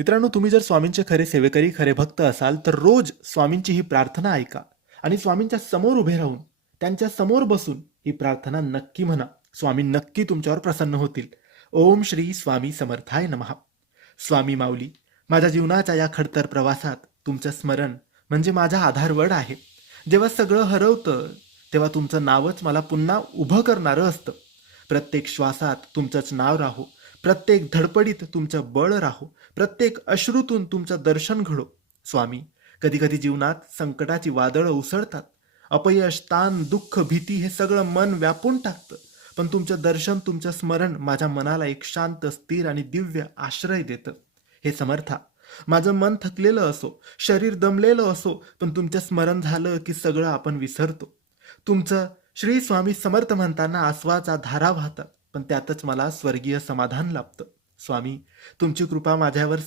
मित्रांनो, तुम्ही जर स्वामींचे खरे सेवेकरी, खरे भक्त असाल, तर रोज स्वामींची ही प्रार्थना ऐका आणि स्वामींच्या समोर उभे राहून, त्यांच्या समोर बसून ही प्रार्थना नक्की म्हणा. स्वामी नक्की तुमच्यावर प्रसन्न होतील. ओम श्री स्वामी समर्थाय नमः. स्वामी माऊली, माझ्या जीवनाच्या या खडतर प्रवासात तुमचं स्मरण म्हणजे माझा आधारवड आहे. जेव्हा सगळं हरवतं, तेव्हा तुमचं नावच मला पुन्हा उभं करणारं असतं. प्रत्येक श्वासात तुमचंच नाव राहो, प्रत्येक धडपडीत तुमचं बळ राहो, प्रत्येक अश्रूतून तुमचं दर्शन घडो. स्वामी, कधी कधी जीवनात संकटाची वादळं उसळतात. अपयश, ताण, दुःख, भीती हे सगळं मन व्यापून टाकतं. पण तुमचं दर्शन, तुमचं स्मरण माझ्या मनाला एक शांत, स्थिर आणि दिव्य आश्रय देतं. हे समर्था, माझं मन थकलेलं असो, शरीर दमलेलं असो, पण तुमचं स्मरण झालं की सगळं आपण विसरतो. तुमचं श्री स्वामी समर्थ म्हणताना आसवाचा धारा वाहतात, पण त्यातच मला स्वर्गीय समाधान लाभतं. स्वामी, तुमची कृपा माझ्यावर